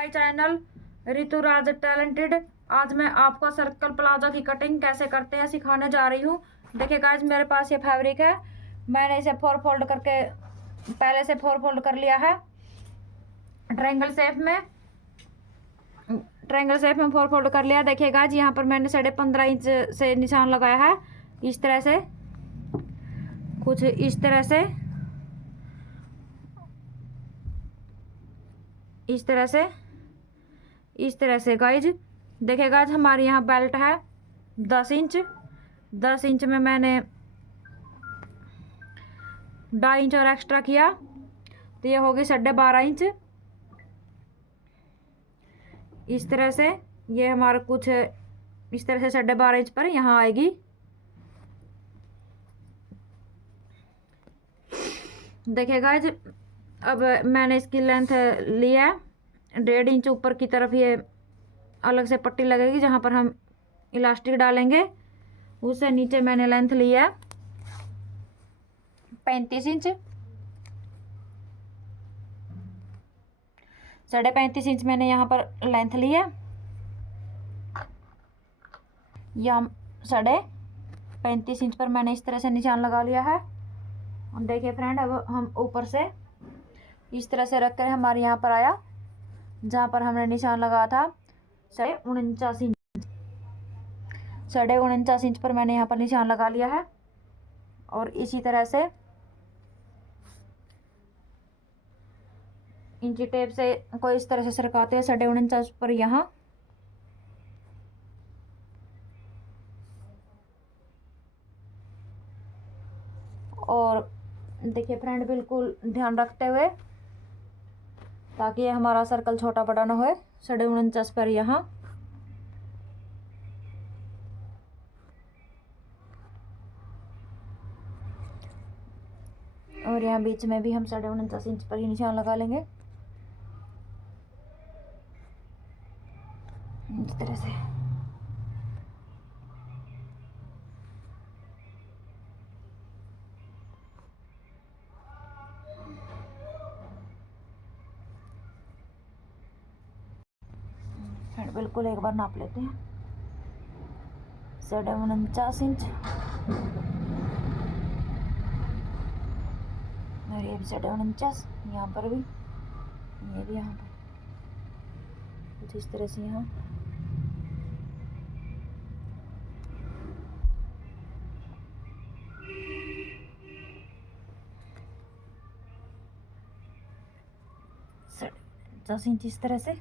My channel Ritu Raj talented. आज मैं आपको सर्कल प्लाजो की कटिंग कैसे करते हैं सिखाने जा रही हूँ। देखिए गाइस, मेरे पास ये फैब्रिक है। मैंने इसे फोर फोल्ड करके पहले से फोर फोल्ड कर लिया है। ट्रायंगल शेप में फोर फोल्ड कर लिया। देखिए गाइस, यहाँ पर मैंने 15.5 इंच से निशान लगाया है। इस तरह से, कुछ इस तरह से, इस तरह से गाइज। देखिए गाइज, हमारे यहाँ बेल्ट है 10 इंच। 10 इंच में मैंने 2.5 इंच और एक्स्ट्रा किया, तो ये होगी 12.5 इंच। इस तरह से ये हमारा कुछ इस तरह से 12.5 इंच पर यहाँ आएगी। देखिए गाइज, अब मैंने इसकी लेंथ ली है 1.5 इंच। ऊपर की तरफ ये अलग से पट्टी लगेगी जहाँ पर हम इलास्टिक डालेंगे। उससे नीचे मैंने लेंथ ली है 35 इंच। 35.5 इंच मैंने यहाँ पर लेंथ ली है। यहाँ 35.5 इंच पर मैंने इस तरह से निशान लगा लिया है। देखिए फ्रेंड, अब हम ऊपर से इस तरह से रख कर हमारे यहाँ पर आया जहाँ पर हमने निशान लगाया था 49.5 इंच। 49.5 इंच पर मैंने यहाँ पर निशान लगा लिया है। और इसी तरह से इंची टेप से कोई इस तरह से सरकाते हैं 49.5 पर यहाँ। और देखिए फ्रेंड, बिल्कुल ध्यान रखते हुए, ताकि ये हमारा सर्कल छोटा बड़ा ना हो। 49.5 पर यहाँ, और यहाँ बीच में भी हम 49.5 इंच पर ही निशान लगा लेंगे इस तरह से। बिल्कुल एक बार नाप लेते हैं। 49 इंच और ये भी 49, यहाँ पर भी, ये भी यहाँ पर कुछ इस तरह से। यहाँ साढ़े 10 इंच इस तरह से।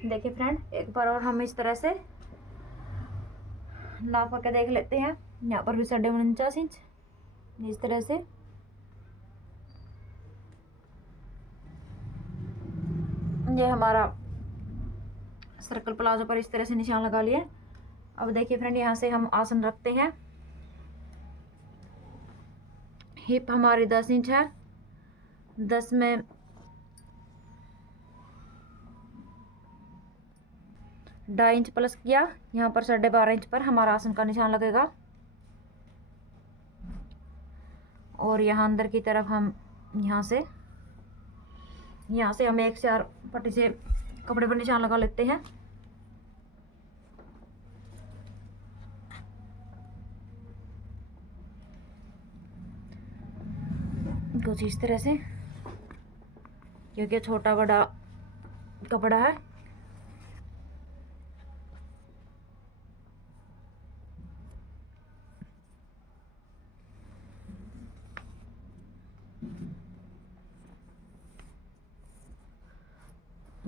देखिए फ्रेंड, एक बार और हम इस तरह से नाप करके देख लेते हैं। यहाँ पर भी 49 इंच इस तरह से। ये हमारा सर्कल प्लाजो पर इस तरह से निशान लगा लिए। अब देखिए फ्रेंड, यहाँ से हम आसन रखते हैं। हिप हमारी 10 इंच है। 10 में 2.5 इंच प्लस किया। यहाँ पर 12.5 इंच पर हमारा आसन का निशान लगेगा। और यहाँ अंदर की तरफ हम यहाँ से हम 1/4 पट्टी से कपड़े पर निशान लगा लेते हैं। कुछ इस तरह से, क्योंकि छोटा बड़ा कपड़ा है।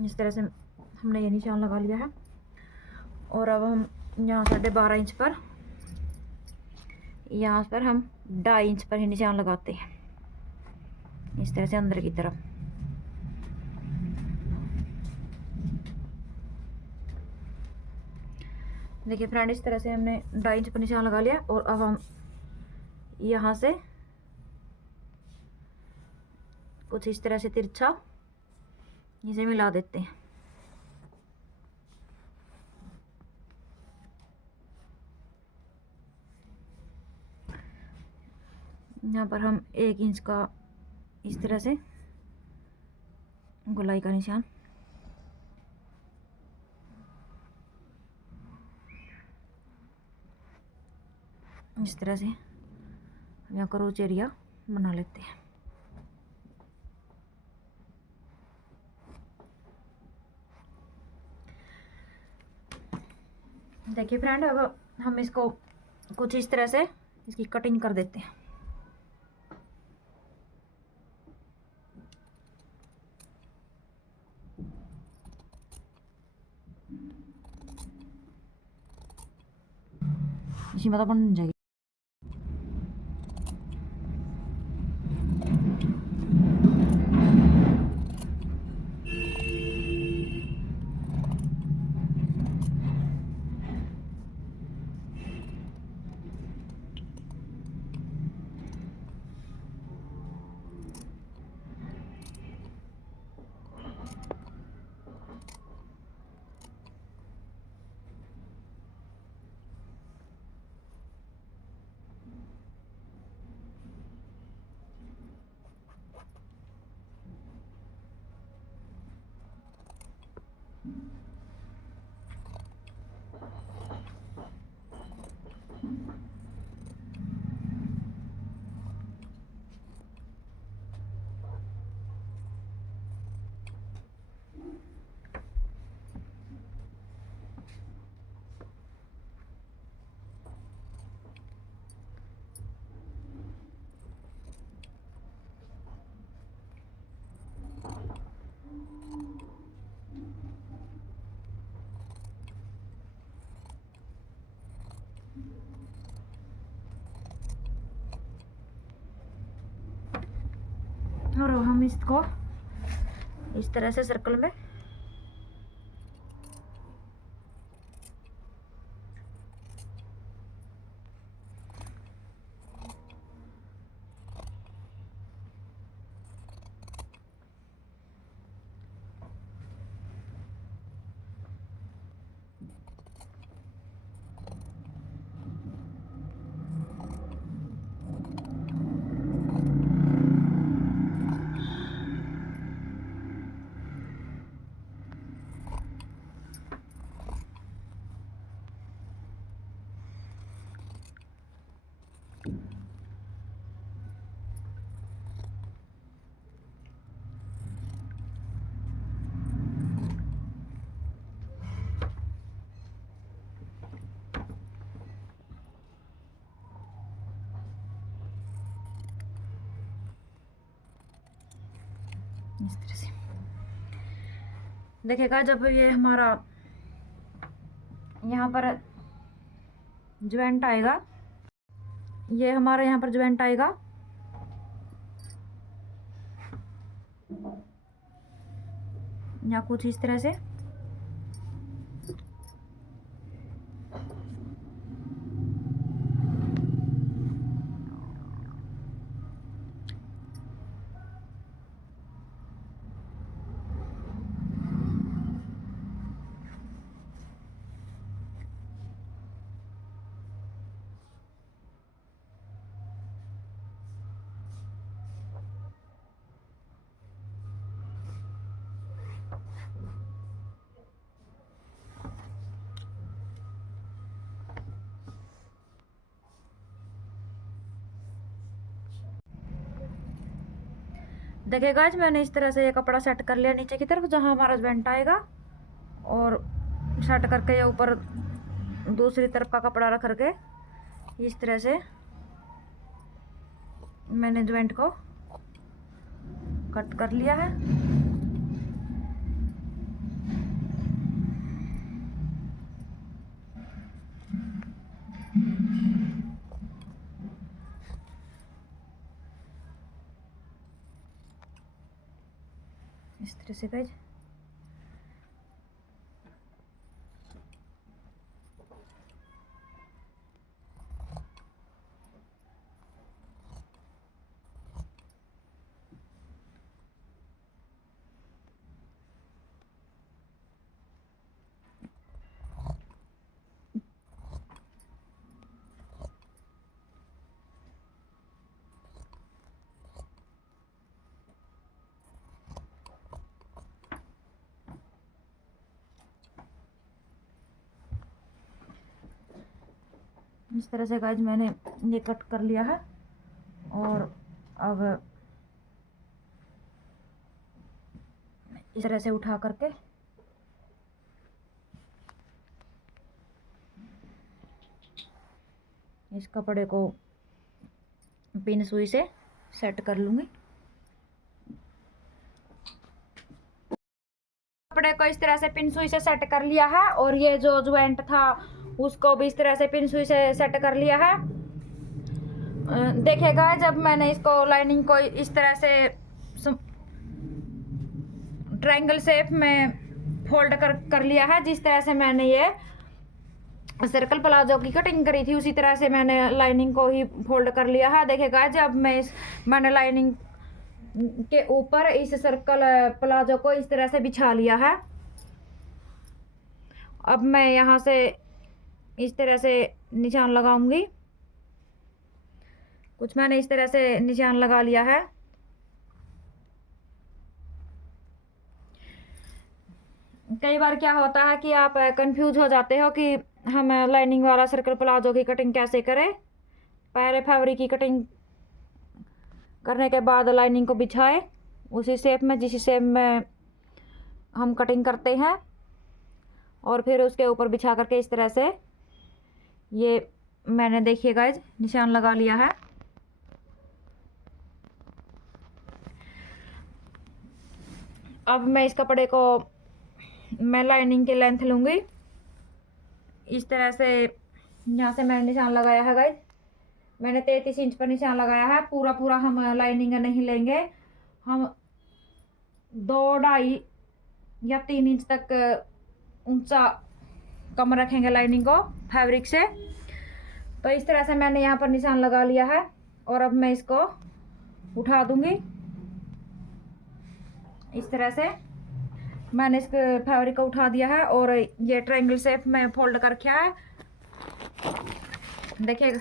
इस तरह से हमने ये निशान लगा लिया है। और अब हम यहाँ 12.5 इंच पर, यहाँ पर हम 2.5 इंच पर ही निशान लगाते हैं इस तरह से अंदर की तरफ। देखिए फ्रेंड, इस तरह से हमने 2.5 इंच पर निशान लगा लिया और अब हम यहाँ से कुछ इस तरह से तिरछा इसे मिला देते हैं। यहाँ पर हम 1 इंच का इस तरह से गोलाई का निशान इस तरह से यहाँ क्रोच एरिया बना लेते हैं। देखिए फ्रेंड, अब हम इसको कुछ इस तरह से इसकी कटिंग कर देते हैं। इसी मतलब बन जाएगी। और हम इसको इस तरह से सर्कल में इस तरह से देखिएगा। जब ये हमारा यहाँ पर ज्वाइंट आएगा, ये हमारा यहाँ पर ज्वाइंट आएगा, यहाँ कुछ इस तरह से देखिए गाइस, मैंने इस तरह से ये कपड़ा सेट कर लिया नीचे की तरफ जहाँ हमारा ज्वाइंट आएगा, और सेट करके ये ऊपर दूसरी तरफ का कपड़ा रख करके इस तरह से मैंने ज्वाइंट को कट कर लिया है। इस तरह से गाइस इस तरह से गाइस मैंने ये कट कर लिया है। और अब इस तरह से उठा करके इस कपड़े को पिन सुई से सेट कर लूँगी। कपड़े को इस तरह से पिन सुई से सेट कर लिया है और ये जो ज्वाइंट था उसको भी इस तरह से पिन सुई से सेट कर लिया है। देखिएगा जब मैंने इसको लाइनिंग को इस तरह से ट्रायंगल शेप में फोल्ड कर लिया है, जिस तरह से मैंने ये सर्कल प्लाजो की कटिंग करी थी उसी तरह से मैंने लाइनिंग को ही फोल्ड कर लिया है। देखिएगा जब मैंने लाइनिंग के ऊपर इस सर्कल प्लाजो को इस तरह से बिछा लिया है। अब मैं यहाँ से इस तरह से निशान लगाऊंगी। कुछ मैंने इस तरह से निशान लगा लिया है। कई बार क्या होता है कि आप कंफ्यूज हो जाते हो कि हम लाइनिंग वाला सर्कल प्लाजो की कटिंग कैसे करें। पहले फैब्रिक की कटिंग करने के बाद लाइनिंग को बिछाए उसी शेप में जिस शेप में हम कटिंग करते हैं, और फिर उसके ऊपर बिछा करके इस तरह से ये मैंने देखिए गाइज निशान लगा लिया है। अब मैं इस कपड़े को मैं लाइनिंग की लेंथ लूँगी। इस तरह से यहाँ से मैंने निशान लगाया है गाइज, मैंने 33 इंच पर निशान लगाया है। पूरा हम लाइनिंग नहीं लेंगे, हम 2-2.5 या 3 इंच तक ऊंचा कम रखेंगे लाइनिंग को फैब्रिक से। तो इस तरह से मैंने यहाँ पर निशान लगा लिया है और अब मैं इसको उठा दूंगी। इस तरह से मैंने इस फैब्रिक को उठा दिया है और ये ट्रायंगल शेप में फोल्ड कर रखा है। देखिए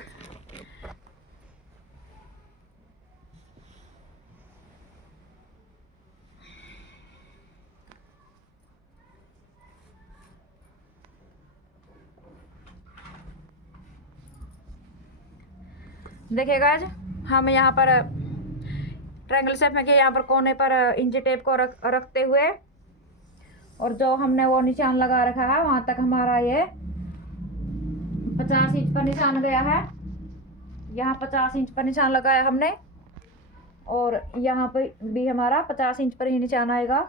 देखिएगा हम यहाँ पर ट्रायंगल शेप में के यहाँ पर कोने पर इंच टेप को रखते हुए और जो हमने वो निशान लगा रखा है वहां तक हमारा ये 50 इंच पर निशान गया है। यहाँ 50 इंच पर निशान लगाया हमने और यहाँ पर भी हमारा 50 इंच पर ही निशान आएगा।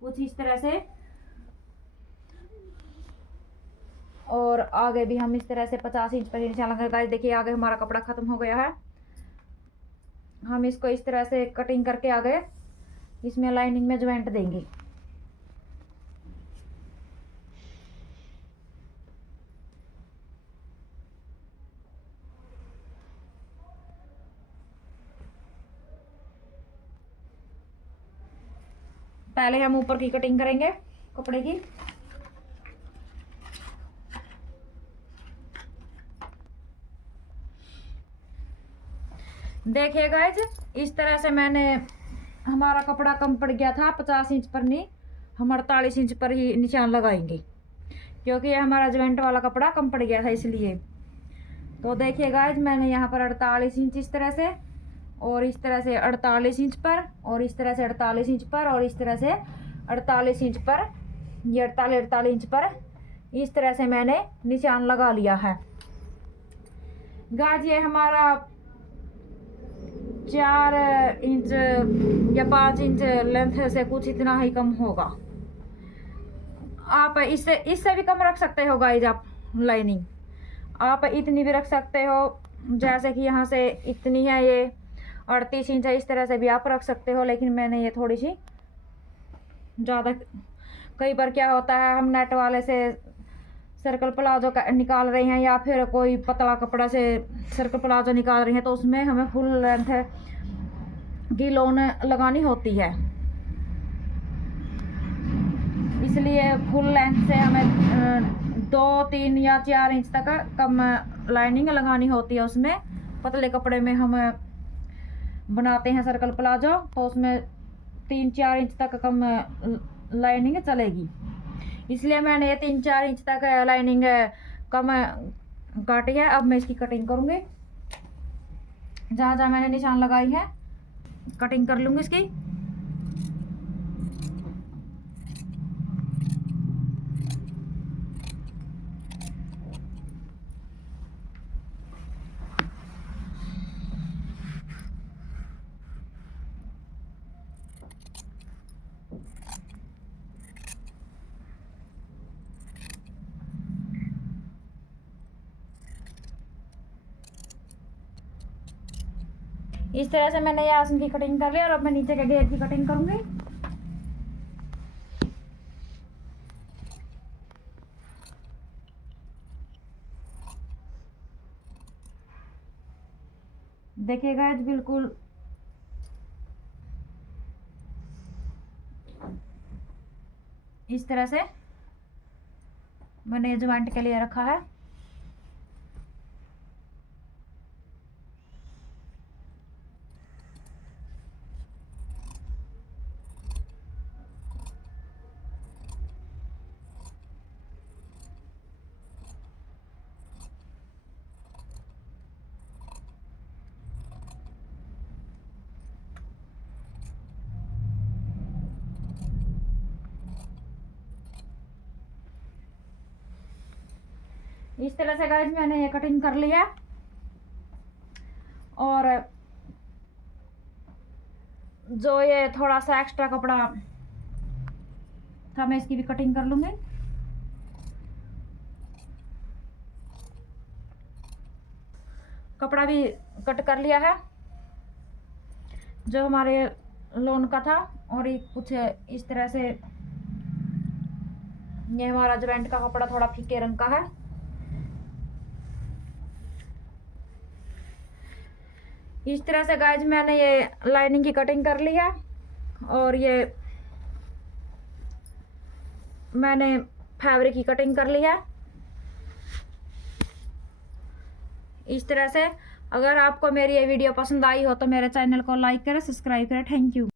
कुछ इस तरह से, और आगे भी हम इस तरह से 50 इंच पर ही निशान लगाएगा। देखिए आगे हमारा कपड़ा खत्म हो गया है। हम इसको इस तरह से कटिंग करके आगे इसमें लाइनिंग में ज्वाइंट देंगे। पहले हम ऊपर की कटिंग करेंगे कपड़े की। देखिए गाइज इस तरह से मैंने हमारा कपड़ा कम पड़ गया था, 50 इंच पर नहीं, हम 48 इंच पर ही निशान लगाएंगे क्योंकि ये हमारा ज्वाइंट वाला कपड़ा कम पड़ गया था इसलिए। तो देखिए गाइज मैंने यहाँ पर 48 इंच इस तरह से और इस तरह से 48 इंच पर और इस तरह से 48 इंच पर और इस तरह से 48 इंच पर, ये 48 इंच पर इस तरह से मैंने निशान लगा लिया है। गाइज ये हमारा 4 इंच या 5 इंच लेंथ से कुछ इतना ही कम होगा। आप इससे भी कम रख सकते हो गाइज। आप लाइनिंग आप इतनी भी रख सकते हो, जैसे कि यहाँ से इतनी है, ये 38 इंच है, इस तरह से भी आप रख सकते हो। लेकिन मैंने ये थोड़ी सी ज़्यादा, कई बार क्या होता है हम नेट वाले से सर्कल प्लाजो का निकाल रहे हैं या फिर कोई पतला कपड़ा से सर्कल प्लाजो निकाल रही हैं तो उसमें हमें फुल लेंथ की लोन लगानी होती है, इसलिए फुल लेंथ से हमें 2, 3 या 4 इंच तक कम लाइनिंग लगानी होती है। उसमें पतले कपड़े में हम बनाते हैं सर्कल प्लाजो तो उसमें 3-4 इंच तक कम लाइनिंग चलेगी। इसलिए मैंने ये 3-4 इंच तक लाइनिंग कम काटी है। अब मैं इसकी कटिंग करूँगी। जहाँ जहाँ मैंने निशान लगाई है कटिंग कर लूँगी इसकी। इस तरह से मैंने ये आसन की कटिंग कर ली और अब मैं नीचे के घेर की कटिंग करूँगी। देखिएगा बिल्कुल इस तरह से मैंने ज्वाइंट के लिए रखा है। इस तरह से गाइस मैंने ये कटिंग कर लिया और जो ये थोड़ा सा एक्स्ट्रा कपड़ा था मैं इसकी भी कटिंग कर लूंगी। कपड़ा भी कट कर लिया है जो हमारे लोन का था और ये कुछ इस तरह से ये हमारा ज्वाइंट का कपड़ा थोड़ा फीके रंग का है। इस तरह से गाइज मैंने ये लाइनिंग की कटिंग कर ली है और ये मैंने फैब्रिक की कटिंग कर ली है। इस तरह से अगर आपको मेरी ये वीडियो पसंद आई हो तो मेरे चैनल को लाइक करें, सब्सक्राइब करें। Thank you.